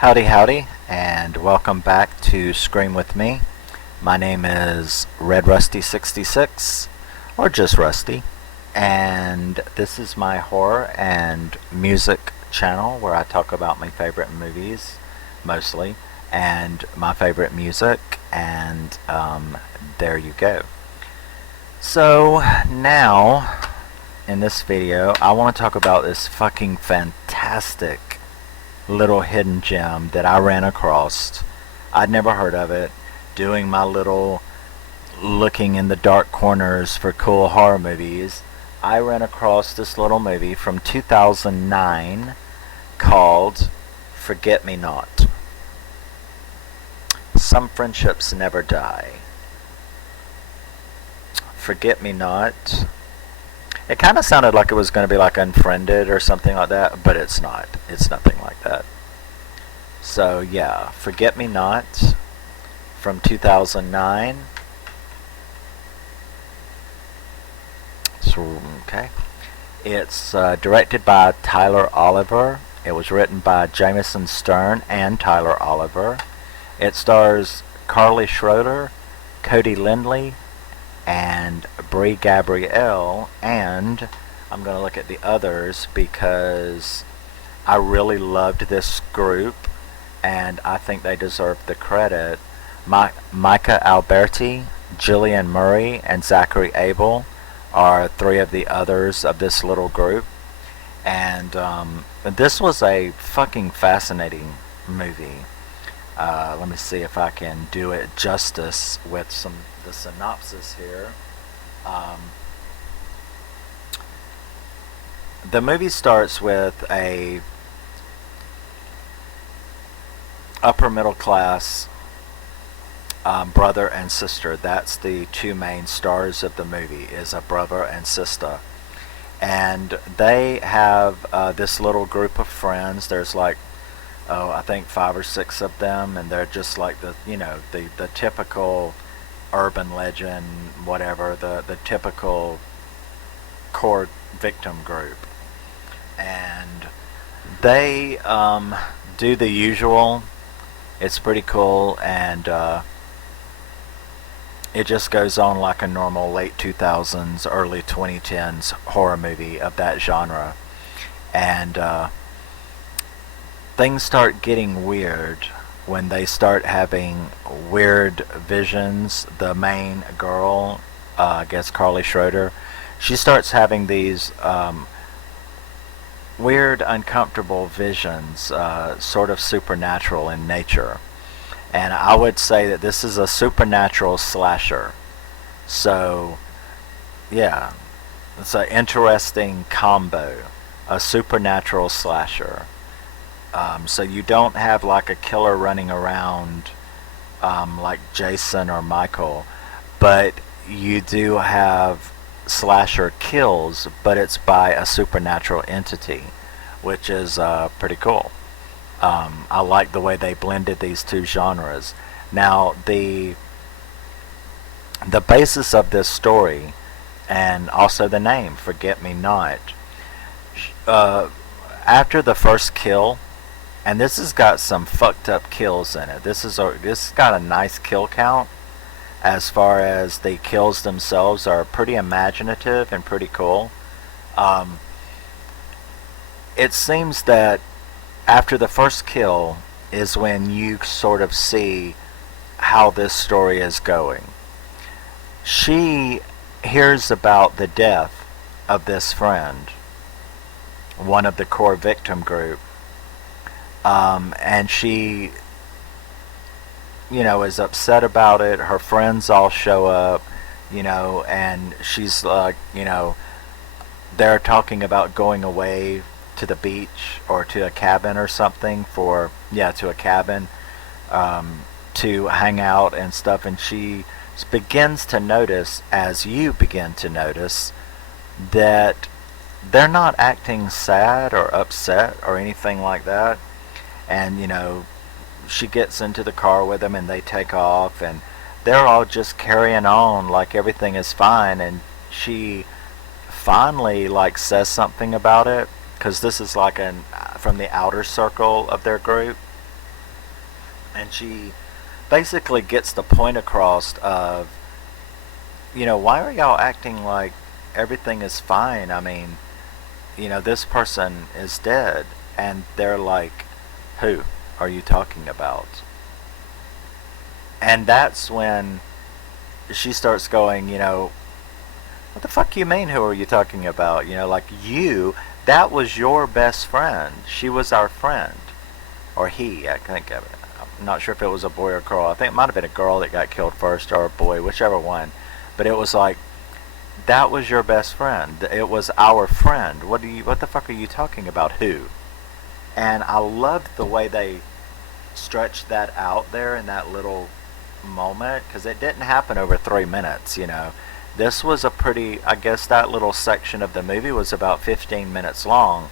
Howdy, howdy, and welcome back to Scream With Me. My name is Red Rusty66, or just Rusty, and this is my horror and music channel where I talk about my favorite movies, mostly, and my favorite music, and there you go. So, now, in this video, I want to talk about this fucking fantastic little hidden gem that I ran across. I'd never heard of it. Doing my little looking in the dark corners for cool horror movies, I ran across this little movie from 2009 called Forget Me Not. Some friendships never die. Forget Me Not. It kind of sounded like it was going to be like Unfriended or something like that, but it's not. It's nothing like that. So yeah, Forget Me Not from 2009. So, okay. It's directed by Tyler Oliver. It was written by Jamieson and Tyler Oliver. It stars Carly Schroeder, Cody Linley, and Brie Gabrielle, and I'm going to look at the others because I really loved this group and I think they deserve the credit. Micah Alberti, Jillian Murray, and Zachary Abel are three of the others of this little group, and this was a fucking fascinating movie. Let me see if I can do it justice with the synopsis here. The movie starts with a upper middle class brother and sister. That's the two main stars of the movie, is a brother and sister, and they have this little group of friends. There's like, I think 5 or 6 of them, and they're just like the typical urban legend, whatever, the typical core victim group, and they do the usual. It's pretty cool, and it just goes on like a normal late 2000s, early 2010s horror movie of that genre, and things start getting weird when they start having weird visions. The main girl, I guess Carly Schroeder, she starts having these weird, uncomfortable visions, sort of supernatural in nature. And I would say that this is a supernatural slasher. So, yeah, it's an interesting combo, a supernatural slasher. So you don't have like a killer running around like Jason or Michael, but you do have slasher kills, but it's by a supernatural entity, which is pretty cool. I like the way they blended these two genres. Now, the basis of this story, and also the name, Forget Me Not, after the first kill, and this has got some fucked up kills in it. This has got a nice kill count. As far as the kills themselves are pretty imaginative and pretty cool. It seems that after the first kill is when you sort of see how this story is going. She hears about the death of this friend, one of the core victim group, and she, is upset about it. Her friends all show up, and she's like, they're talking about going away to the beach or to a cabin or something to a cabin, to hang out and stuff, and she begins to notice, as you begin to notice, that they're not acting sad or upset or anything like that. And she gets into the car with them and they take off, and they're all just carrying on like everything is fine, and she finally like says something about it, because this is like from the outer circle of their group, And she basically gets the point across of, why are y'all acting like everything is fine? I mean, this person is dead. And they're like, who are you talking about? And that's when she starts going, what the fuck you mean, who are you talking about? Like that was your best friend. She was our friend. Or he, I think. I'm not sure if it was a boy or girl. I think it might have been a girl that got killed first, or a boy, whichever one. But it was like, that was your best friend. It was our friend. What the fuck are you talking about? Who? And I loved the way they stretched that out there in that little moment, because it didn't happen over 3 minutes. This was a pretty, I guess that little section of the movie was about 15 minutes long,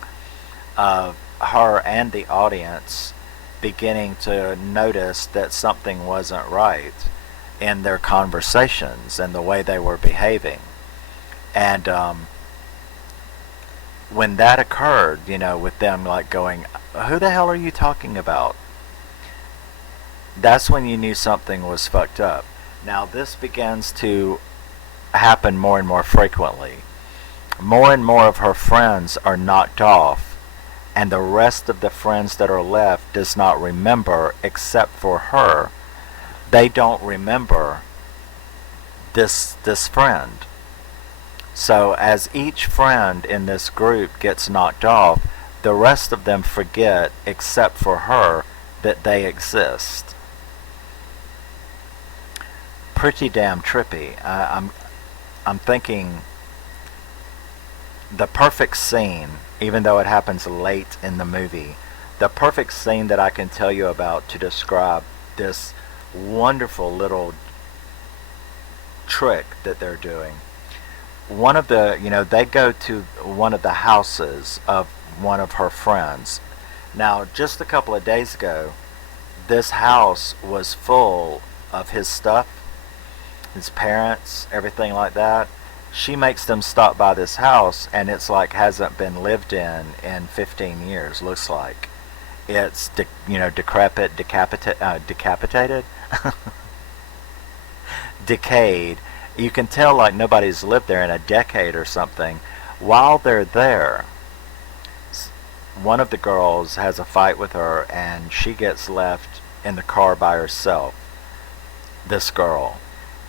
of her and the audience beginning to notice that something wasn't right in their conversations and the way they were behaving. And when that occurred, with them like going, who the hell are you talking about? That's when you knew something was fucked up. Now this begins to happen more and more frequently. More and more of her friends are knocked off, and the rest of the friends that are left does not remember except for her. They don't remember this friend. So as each friend in this group gets knocked off, the rest of them forget except for her that they exist. Pretty damn trippy. I'm thinking the perfect scene, even though it happens late in the movie, the perfect scene that I can tell you about to describe this wonderful little trick that they're doing. One of the, they go to one of the houses of one of her friends. Now, just a couple of days ago, this house was full of his stuff, his parents, everything like that. She makes them stop by this house, and it's like hasn't been lived in 15 years, looks like. It's, decrepit, decapitated, decayed. You can tell like nobody's lived there in a decade or something. While they're there, one of the girls has a fight with her, and she gets left in the car by herself. This girl.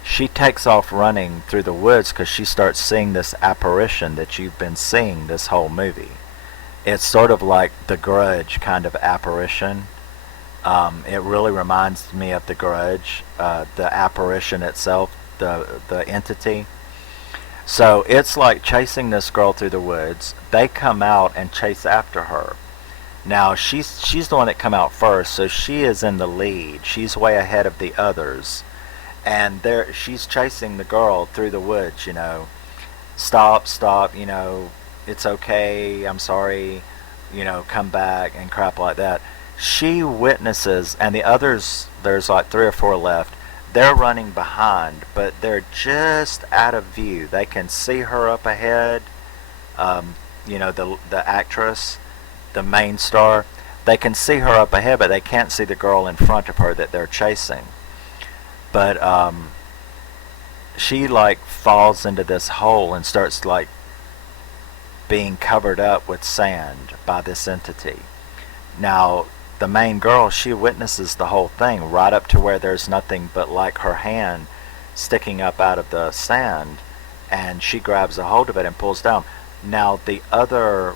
She takes off running through the woods because she starts seeing this apparition that you've been seeing this whole movie. It's sort of like the Grudge kind of apparition. It really reminds me of the Grudge, the apparition itself, the entity. So it's like chasing this girl through the woods. They come out and chase after her. Now she's the one that come out first, so she is in the lead. She's way ahead of the others. And she's chasing the girl through the woods, Stop, it's okay, I'm sorry, come back, and crap like that. She witnesses, and the others, there's like 3 or 4 left, they're running behind, but they're just out of view. They can see her up ahead, the actress, the main star. They can see her up ahead, but they can't see the girl in front of her that they're chasing. But she like falls into this hole and starts like being covered up with sand by this entity. Now the main girl, she witnesses the whole thing right up to where there's nothing but like her hand sticking up out of the sand, and she grabs a hold of it and pulls down. Now her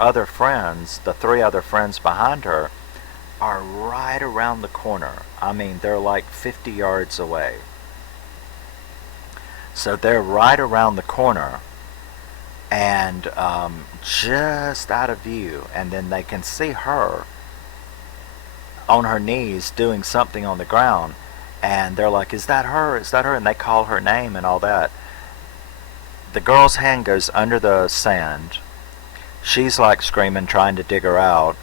other friends, the 3 other friends behind her, are right around the corner. I mean, they're like 50 yards away. So they're right around the corner and just out of view. And then they can see her on her knees doing something on the ground. And they're like, is that her? Is that her? And they call her name and all that. The girl's hand goes under the sand. She's like screaming, trying to dig her out.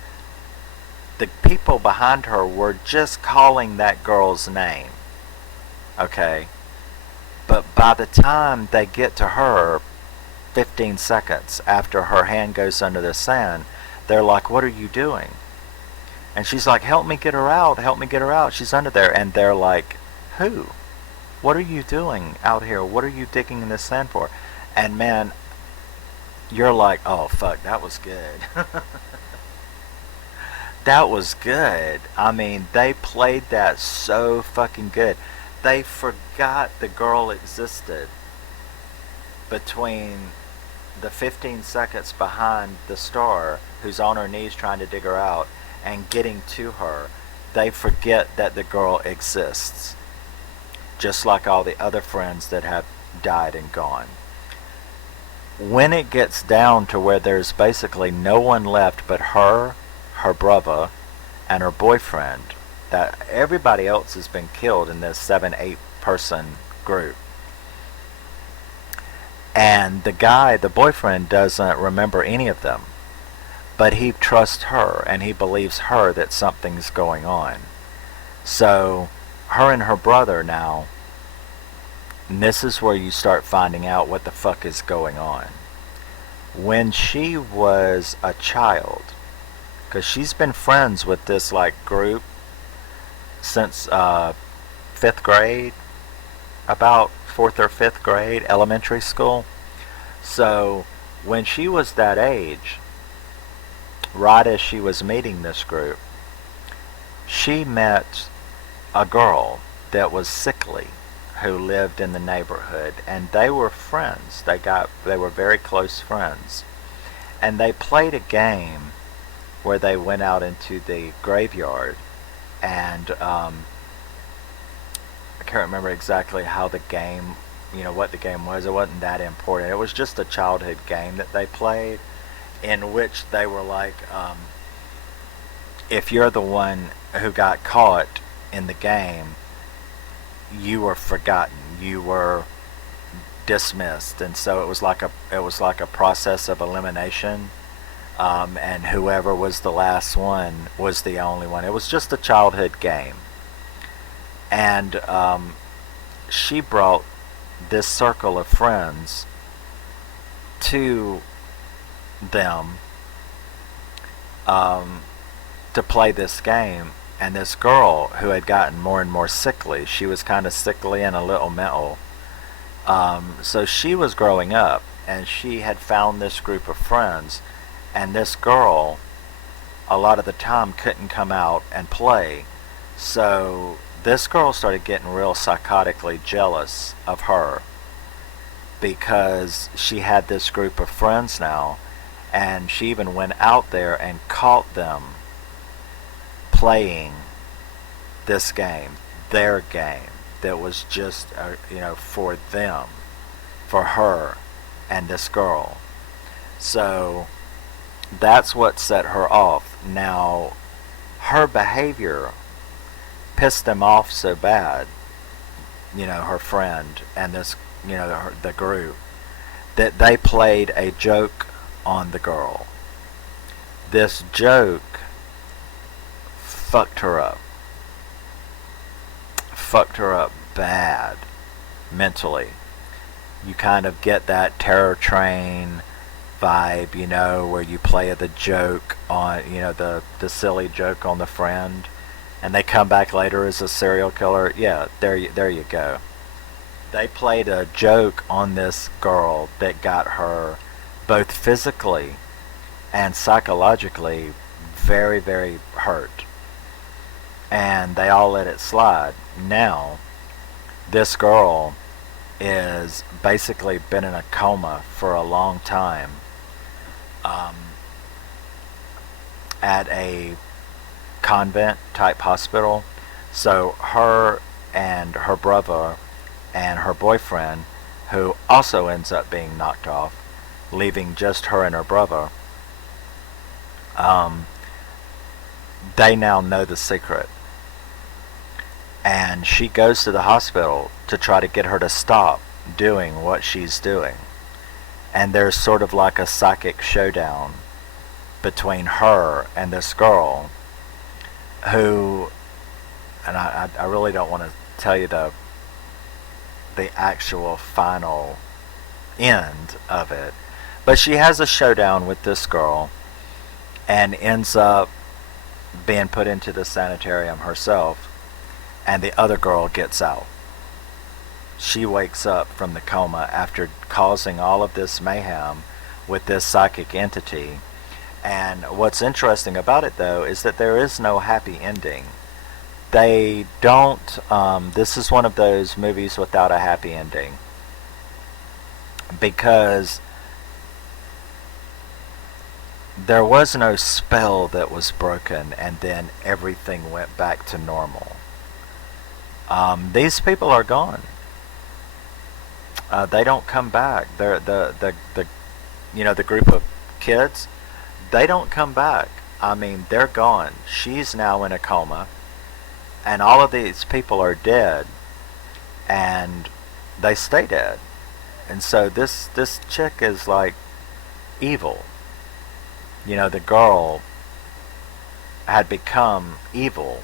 The people behind her were just calling that girl's name. Okay? But by the time they get to her, 15 seconds after her hand goes under the sand, they're like, what are you doing? And she's like, help me get her out, help me get her out. She's under there. And they're like, who? What are you doing out here? What are you digging in this sand for? And man, you're like, oh fuck, that was good. That was good. I mean, they played that so fucking good. They forgot the girl existed between the 15 seconds behind the star who's on her knees trying to dig her out and getting to her. They forget that the girl exists. Just like all the other friends that have died and gone. When it gets down to where there's basically no one left but her brother, and her boyfriend, that everybody else has been killed in this 7-8 person group. And the guy, the boyfriend, doesn't remember any of them. But he trusts her, and he believes her that something's going on. So, her and her brother now, and this is where you start finding out what the fuck is going on. When she was a child, because she's been friends with this like group since 5th grade, about 4th or 5th grade, elementary school. So when she was that age, right as she was meeting this group, she met a girl that was sickly who lived in the neighborhood, and they were friends. They were very close friends, and they played a game where they went out into the graveyard, and I can't remember exactly how the game, what the game was. It wasn't that important. It was just a childhood game that they played, in which they were like, if you're the one who got caught in the game, you were forgotten, you were dismissed. And so it was like a process of elimination. And whoever was the last one was the only one. It was just a childhood game. And she brought this circle of friends to them to play this game. And this girl who had gotten more and more sickly, she was kind of sickly and a little mental. So she was growing up, and she had found this group of friends. And this girl, a lot of the time, couldn't come out and play. So this girl started getting real psychotically jealous of her, because she had this group of friends now, and she even went out there and caught them playing this game, their game, that was just, for them, for her and this girl. So that's what set her off. Now, her behavior pissed them off so bad, her friend and this, the group, that they played a joke on the girl. This joke fucked her up. Fucked her up bad, mentally. You kind of get that Terror Train vibe, where you play the joke on, the silly joke on the friend, and they come back later as a serial killer. Yeah, there you go. They played a joke on this girl that got her both physically and psychologically very, very hurt. And they all let it slide. Now, this girl is basically been in a coma for a long time, at a convent type hospital. So her and her brother and her boyfriend, who also ends up being knocked off, leaving just her and her brother, they now know the secret. And she goes to the hospital to try to get her to stop doing what she's doing. And there's sort of like a psychic showdown between her and this girl, who, and I really don't want to tell you the actual final end of it, but she has a showdown with this girl and ends up being put into the sanitarium herself, and the other girl gets out. She wakes up from the coma after causing all of this mayhem with this psychic entity. And what's interesting about it, though, is that there is no happy ending. They don't, this is one of those movies without a happy ending. Because there was no spell that was broken and then everything went back to normal. These people are gone. They don't come back. They're the group of kids, they don't come back. I mean, they're gone. She's now in a coma, and all of these people are dead, and they stay dead. And so this chick is like evil. The girl had become evil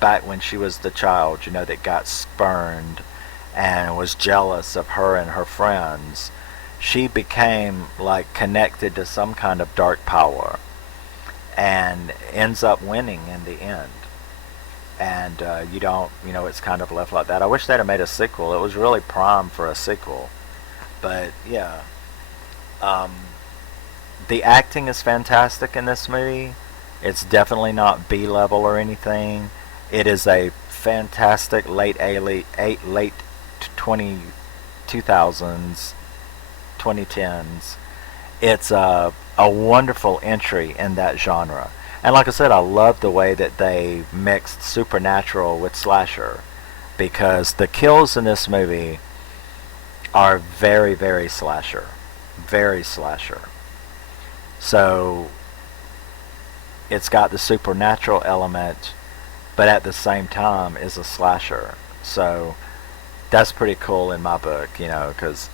back when she was the child, that got spurned and was jealous of her and her friends. She became like connected to some kind of dark power and ends up winning in the end. And it's kind of left like that. I wish they'd have made a sequel. It was really prime for a sequel. But yeah, the acting is fantastic in this movie. It's definitely not B-level or anything. It is a fantastic late 2000s, 2010s. It's a wonderful entry in that genre. And like I said, I love the way that they mixed supernatural with slasher, because the kills in this movie are very, very slasher. Very slasher. So it's got the supernatural element, but at the same time is a slasher. So that's pretty cool in my book, because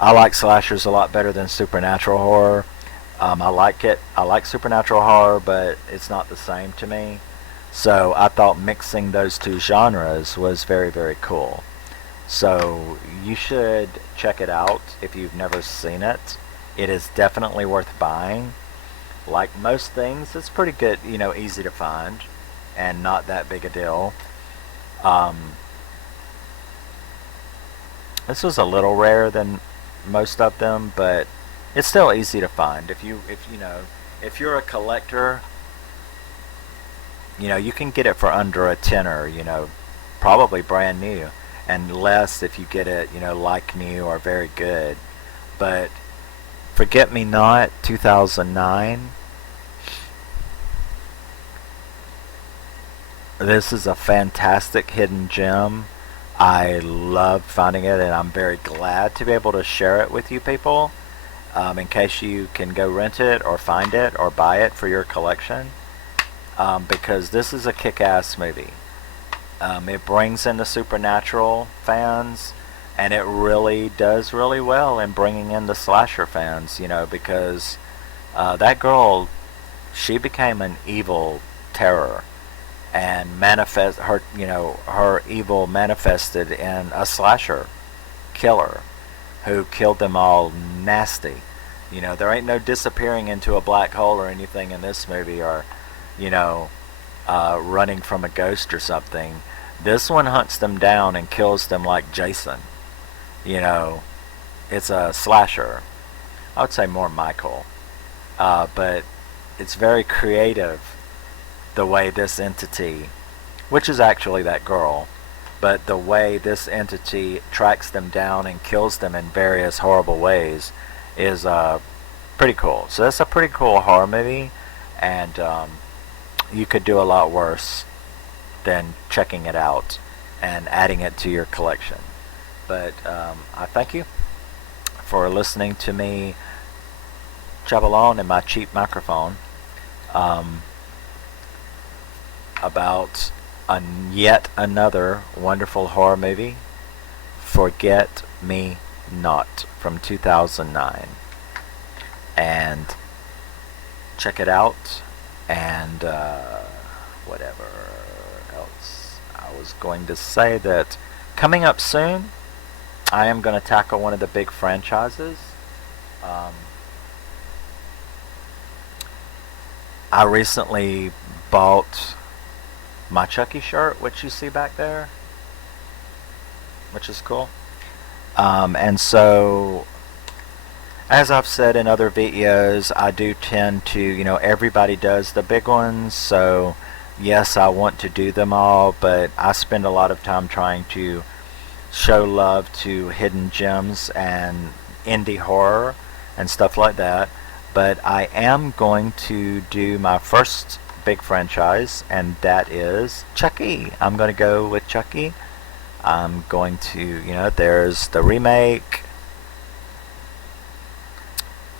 I like slashers a lot better than supernatural horror. I like it. I like supernatural horror, but it's not the same to me. So I thought mixing those two genres was very, very cool. So you should check it out if you've never seen it. It is definitely worth buying. Like most things, it's pretty good, easy to find and not that big a deal. This was a little rarer than most of them, but it's still easy to find. If you're a collector, you can get it for under a tenner, probably brand new, and less if you get it, like new or very good. But Forget Me Not 2009. This is a fantastic hidden gem. I love finding it, and I'm very glad to be able to share it with you people, in case you can go rent it or find it or buy it for your collection, because this is a kick-ass movie. It brings in the supernatural fans, and it really does really well in bringing in the slasher fans, because that girl, she became an evil terror, and her evil manifested in a slasher killer who killed them all nasty. There ain't no disappearing into a black hole or anything in this movie, or running from a ghost or something. This one hunts them down and kills them like Jason. It's a slasher. I would say more Michael, but it's very creative the way this entity, which is actually that girl, but the way this entity tracks them down and kills them in various horrible ways is pretty cool. So that's a pretty cool horror movie, and you could do a lot worse than checking it out and adding it to your collection. But I thank you for listening to me jabble on in my cheap microphone about yet another wonderful horror movie, Forget Me Not, from 2009. And check it out, and whatever else. I was going to say that coming up soon, I am going to tackle one of the big franchises. I recently bought my Chucky shirt, which you see back there, which is cool. And so, as I've said in other videos, I do tend to, everybody does the big ones, so yes, I want to do them all, but I spend a lot of time trying to show love to hidden gems and indie horror and stuff like that. But I am going to do my first big franchise, and that is Chucky. I'm going to go with Chucky. I'm going to, there's the remake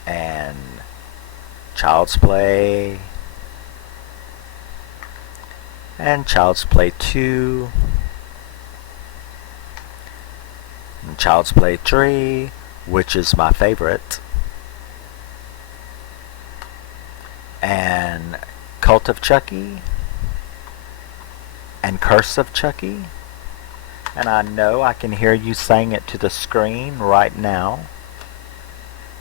and Child's Play and Child's Play 2 and Child's Play 3, which is my favorite, and Cult of Chucky and Curse of Chucky. And I know I can hear you saying it to the screen right now.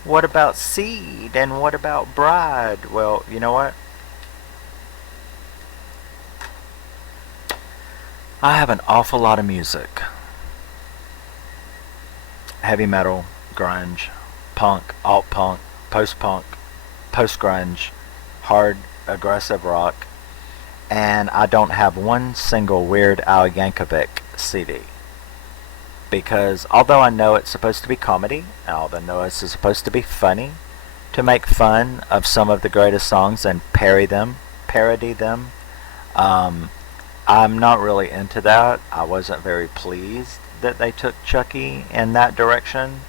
What about Seed? And what about Bride? Well, you know what? I have an awful lot of music. Heavy metal, grunge, punk, alt-punk, post-punk, post-grunge, hard, aggressive rock, and I don't have one single Weird Al Yankovic CD. Because although I know it's supposed to be comedy, and although I know it's supposed to be funny, to make fun of some of the greatest songs and parody them, I'm not really into that. I wasn't very pleased that they took Chucky in that direction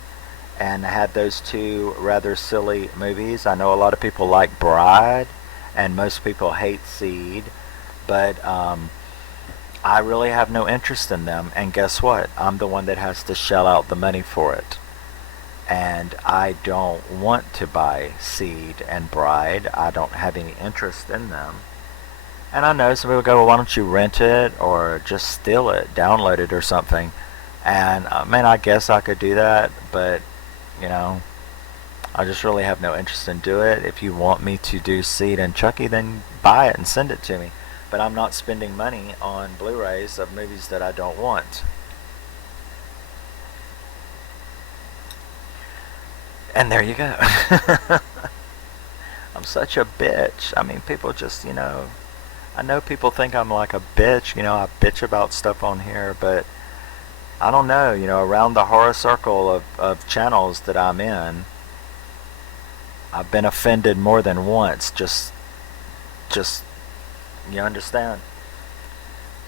and had those two rather silly movies. I know a lot of people like Bride, and most people hate Seed, but I really have no interest in them, and guess what? I'm the one that has to shell out the money for it. And I don't want to buy Seed and Bride. I don't have any interest in them. And I know some people go, well, why don't you rent it or just steal it, download it or something. And man, I guess I could do that, but I just really have no interest in doing it. If you want me to do Seed and Chucky, then buy it and send it to me. But I'm not spending money on Blu-rays of movies that I don't want. And there you go. I'm such a bitch. I mean, people just, I know people think I'm like a bitch. I bitch about stuff on here, but I don't know. Around the horror circle of channels that I'm in, I've been offended more than once. Just you understand?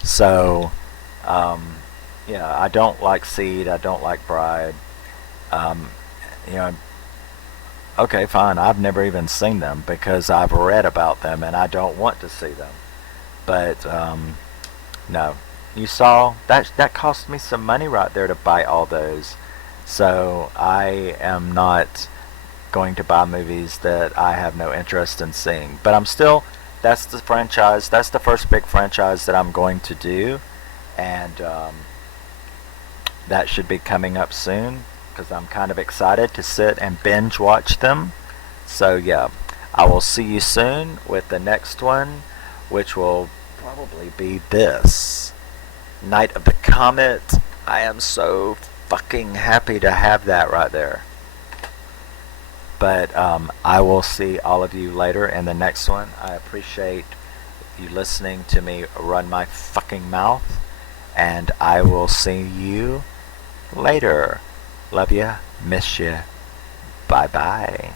So, yeah, I don't like Seed. I don't like Bride. Okay, fine. I've never even seen them because I've read about them and I don't want to see them. But no, you saw that cost me some money right there to buy all those. So I am not going to buy movies that I have no interest in seeing. But I'm still. That's the franchise. That's the first big franchise that I'm going to do, and that should be coming up soon because I'm kind of excited to sit and binge watch them. So yeah, I will see you soon with the next one, which will probably be this Night of the Comet. I am so fucking happy to have that right there. But I will see all of you later in the next one. I appreciate you listening to me run my fucking mouth. And I will see you later. Love ya. Miss ya. Bye-bye.